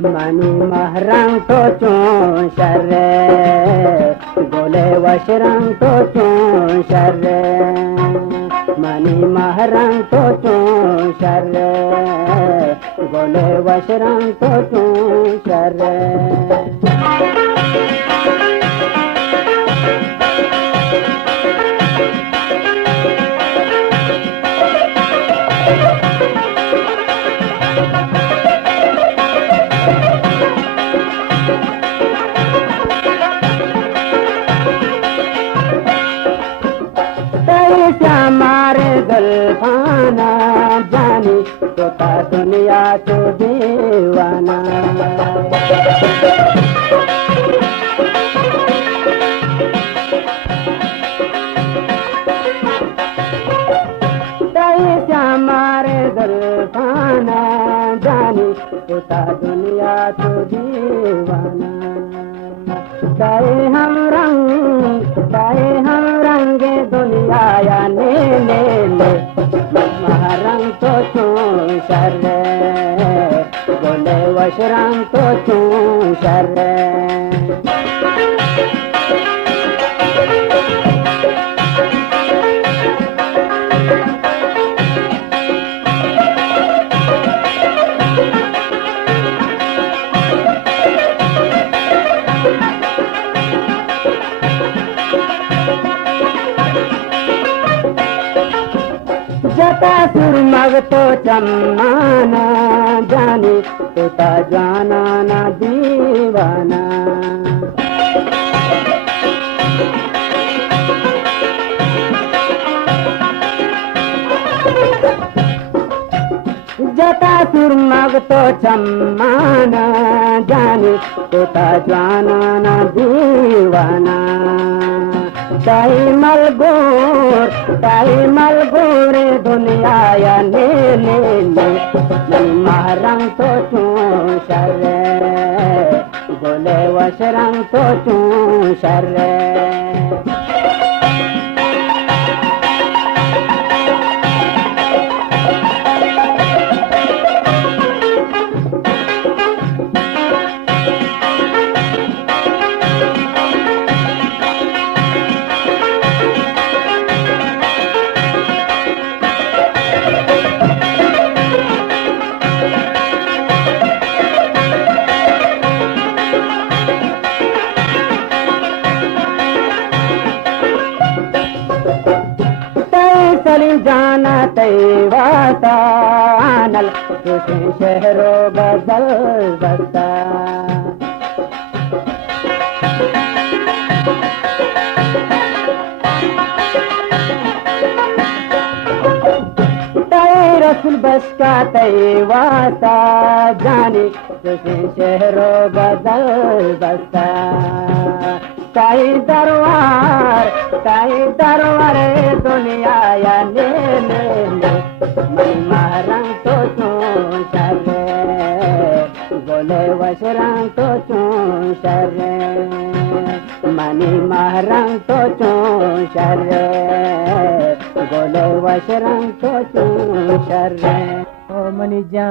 mani mahrang to chon sharre gole washrang to chon sharre mani mahrang to chon sharre gole washrang to chon sharre हमारे गल्फाना जानी तोता दुनिया तो दीवाना हमारे गल्फाना जानी तोता दुनिया तो दीवाना चाहे हम रंग दुनिया या ने महारंग तो चूं शर्रे बोले वशरंग तो चूं शर्रे जता सुरमग तो चम्माना जानी तोता जाना ना दीवाना जता सुरमग तो चम्माना जानी तोता जाना ना दीवाना ताई मलगोर दुनिया या ने महारंग तो चूं शर्रे बोले वशरंग तो चूं शर्रे जाना तैवाता आनल तुझे शहरों बदल बसा रसूल बस का तैवाता जाने तुझे शहरों बदल बसा काई दरबार दुनिया या ने मनी महारंग तो चूं शर्रे बोले वशरंग तो चूं शर्रे मनी महारंग तो चूं शर्रे बोले वशरंग तो चूं शर्रे ओ मनी जान